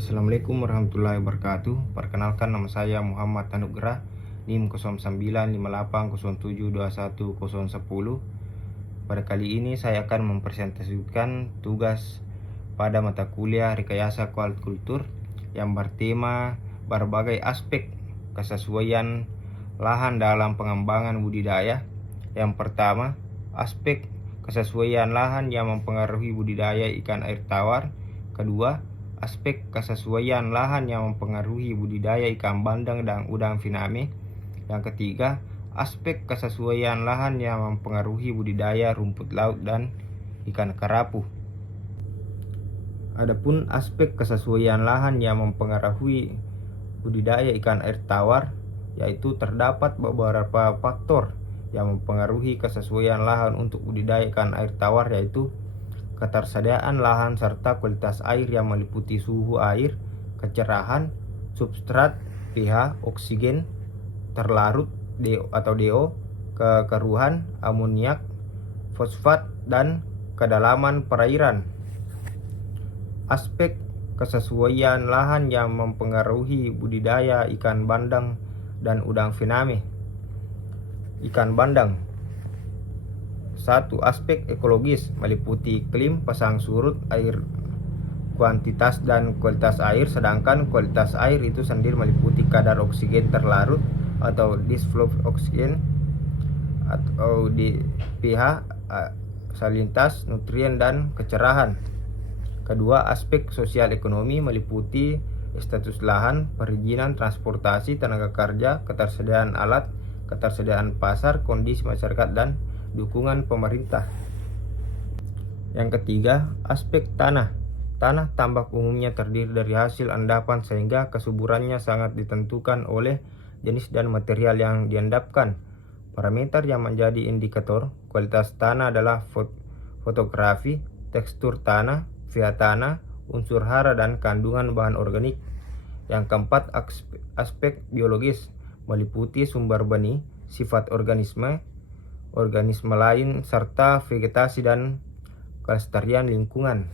Assalamualaikum warahmatullahi wabarakatuh. Perkenalkan, nama saya Muhammad Anugrah, NIM 0958072110. Pada kali ini saya akan mempresentasikan tugas pada mata kuliah Rekayasa Kultur yang bertema berbagai aspek kesesuaian lahan dalam pengembangan budidaya. Yang pertama, aspek kesesuaian lahan yang mempengaruhi budidaya ikan air tawar. Kedua, aspek kesesuaian lahan yang mempengaruhi budidaya ikan bandeng dan udang finame. Yang ketiga, aspek kesesuaian lahan yang mempengaruhi budidaya rumput laut dan ikan kerapu. Adapun aspek kesesuaian lahan yang mempengaruhi budidaya ikan air tawar, yaitu terdapat beberapa faktor yang mempengaruhi kesesuaian lahan untuk budidaya ikan air tawar, yaitu ketersediaan lahan serta kualitas air yang meliputi suhu air, kecerahan, substrat, pH, oksigen terlarut atau DO, kekeruhan, amoniak, fosfat, dan kedalaman perairan. Aspek kesesuaian lahan yang mempengaruhi budidaya ikan bandeng dan udang finame. Ikan bandeng. 1. Aspek ekologis meliputi iklim, pasang surut air, kuantitas dan kualitas air. Sedangkan kualitas air itu sendiri meliputi kadar oksigen terlarut atau disflow oksigen, atau di pH, salinitas, nutrien, dan kecerahan. Kedua, aspek sosial ekonomi meliputi status lahan, perizinan, transportasi, tenaga kerja, ketersediaan alat, ketersediaan pasar, kondisi masyarakat, dan dukungan pemerintah. Yang ketiga, aspek tanah. Tanah tambak umumnya terdiri dari hasil endapan sehingga kesuburannya sangat ditentukan oleh jenis dan material yang diendapkan. Parameter yang menjadi indikator kualitas tanah adalah fotografi, tekstur tanah, pH tanah, unsur hara, dan kandungan bahan organik. Yang keempat, aspek biologis meliputi sumber benih, sifat organisme lain, serta vegetasi dan kelestarian lingkungan.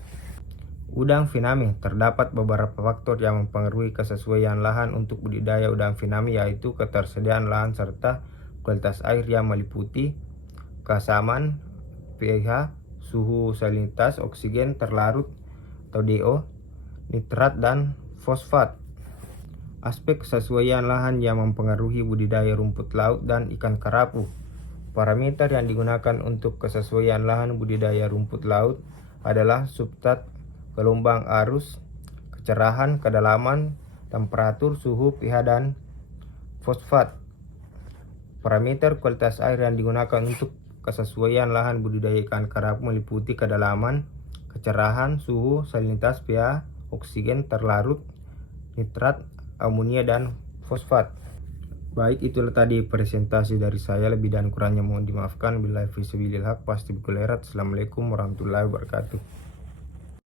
Udang finame. Terdapat beberapa faktor yang mempengaruhi kesesuaian lahan untuk budidaya udang finame, yaitu ketersediaan lahan serta kualitas air yang meliputi keasaman, pH, suhu salinitas, oksigen terlarut atau DO, nitrat, dan fosfat. Aspek kesesuaian lahan yang mempengaruhi budidaya rumput laut dan ikan kerapu. Parameter yang digunakan untuk kesesuaian lahan budidaya rumput laut adalah substrat, gelombang arus, kecerahan, kedalaman, temperatur, suhu, pH, dan fosfat. Parameter kualitas air yang digunakan untuk kesesuaian lahan budidaya ikan kerapu meliputi kedalaman, kecerahan, suhu, salinitas, pH, oksigen terlarut, nitrat, amonia, dan fosfat. Baik, itulah tadi presentasi dari saya. Lebih dan kurangnya mohon dimaafkan. Billahi fisabilil haq, pasti bikulerat. Assalamualaikum warahmatullahi wabarakatuh.